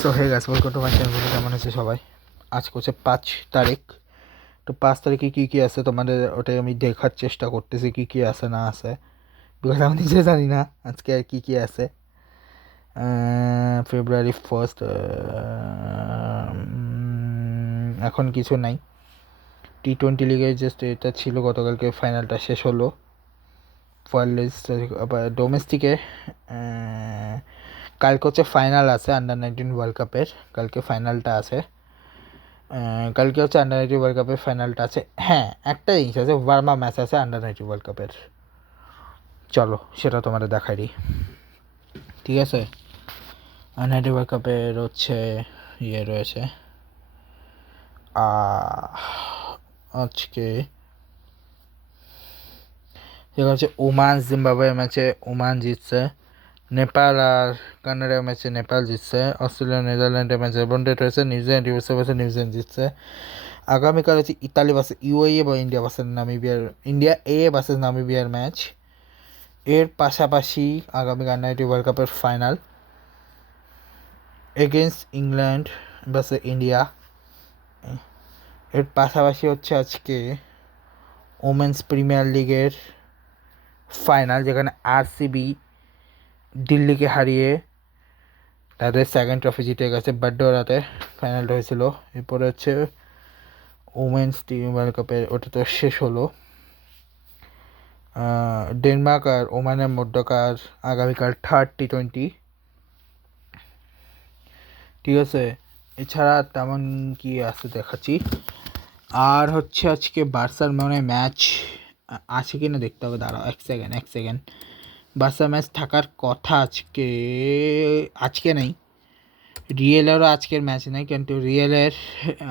So hey গাছ welcome to my channel. কেমন আছে সবাই? আজকে হচ্ছে 5 তারিখ। তো 5 তারিখে কী কী আছে তোমাদের ওটাই আমি দেখার চেষ্টা করতেছি, কী কী আছে না আছে, বিকজ আমি নিজে জানি না আজকে আর কী কী আছে। February 1st, এখন কিছু নাই। T20 লিগের জাস্ট এটা ছিল, গতকালকে ফাইনালটা শেষ হলো। ডোমেস্টিকে কালকে হচ্ছে ফাইনাল আছে আন্ডার 19 ওয়ার্ল্ড কাপের। কালকে ফাইনালটা আছে। কালকে হচ্ছে আন্ডার 19 ওয়ার্ল্ড কাপের ফাইনালটা আছে। হ্যাঁ, একটা জিনিস আছে, ভার্মা ম্যাচ আছে আন্ডার 19 ওয়ার্ল্ড কাপের। চলো সেটা তোমাদের দেখাই দিই, ঠিক আছে? আন্ডার 19 ওয়ার্ল্ড কাপের হচ্ছে ইয়ে রয়েছে আজকে। সেটা হচ্ছে ওমান জিম্বাবুয়ে ম্যাচে ওমান জিতছে। নেপাল আর কানাডার ম্যাচে নেপাল জিতছে। অস্ট্রেলিয়া নেদারল্যান্ডের ম্যাচে বন্ডেড হয়েছে। নিউজিল্যান্ড ইউএসএ ভার্সেস নিউজিল্যান্ড জিতছে। আগামীকাল হচ্ছে ইতালি ভার্সেস ইউএই বা ইন্ডিয়া ভার্সেস নামিবিয়ার, ইন্ডিয়া এ ভার্সেস নামিবিয়ার ম্যাচ। এর পাশাপাশি আগামীকাল আন্ডার 19 ওয়ার্ল্ড কাপের final against England versus India. এর পাশাপাশি হচ্ছে আজকে ওমেন্স প্রিমিয়ার লিগের ফাইনাল, যেখানে আরসিবি দিল্লিকে হারিয়ে তাদের সেকেন্ড ট্রফি জিতে গেছে। বাড্ডোরাতে ফাইনালটা হয়েছিল। এরপরে হচ্ছে ওমেন্স ওয়ার্ল্ড কাপের ওটা তো শেষ হলো। ডেনমার্ক আর ওমানের মধ্যকার আগামীকাল থার্ড T20, ঠিক আছে? এছাড়া তেমন কি আছে দেখাচ্ছি। আর হচ্ছে আজকে বার্সার মনে ম্যাচ আছে কি না দেখতে হবে, দাঁড়াও এক সেকেন্ড। বার্সার ম্যাচ থাকার কথা আজকে নেই। রিয়েলেরও আজকের ম্যাচ নেই, কিন্তু রিয়েলের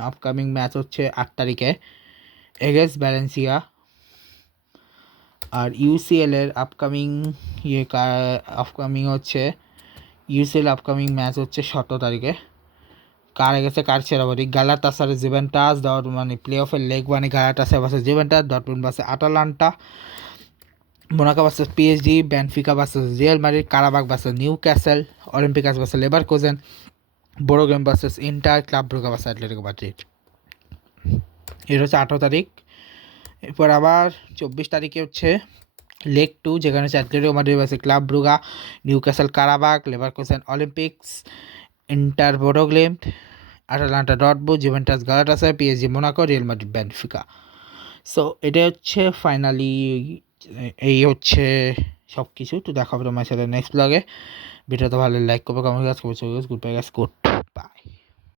আপকামিং ম্যাচ হচ্ছে 8 তারিখে এগেন্স্ট ভ্যালেন্সিয়া। আর ইউসিএলের আপকামিং হচ্ছে ইউসিএল আপকামিং ম্যাচ হচ্ছে 17 তারিখে। কার গেছে কার ছেড়াবাড়ি, গালাতাসারে জুভেন্টাস, মানে প্লে অফের লেগ ওয়ানে Galatasaray versus Juventus, Dortmund versus Atalanta, Monaco versus PSG, Benfica versus Real Madrid, Qarabag versus Newcastle, Olympiacos versus Leverkusen, বোরোগেম versus Inter, Club Brugge versus Atletico Madrid. এটা হচ্ছে 18 তারিখ। এরপর আবার 24 তারিখে হচ্ছে লেগ 2, যেখানে হচ্ছে Atletico Madrid versus Club Brugge, Newcastle Qarabag, Leverkusen Olympiacos, Inter বোরোগ্লিম, Atalanta Dortmund, Juventus Galatasaray, PSG Monaco, Real Madrid Benfica. So এটা হচ্ছে ফাইনালি, এই হচ্ছে সব কিছু। তো দেখা হবে তোমার সাথে নেক্সট ব্লগে। ভিডিওটা ভালো লাইক করবে, কমেন্ট করবে, গুড বাই গাইস, গুড।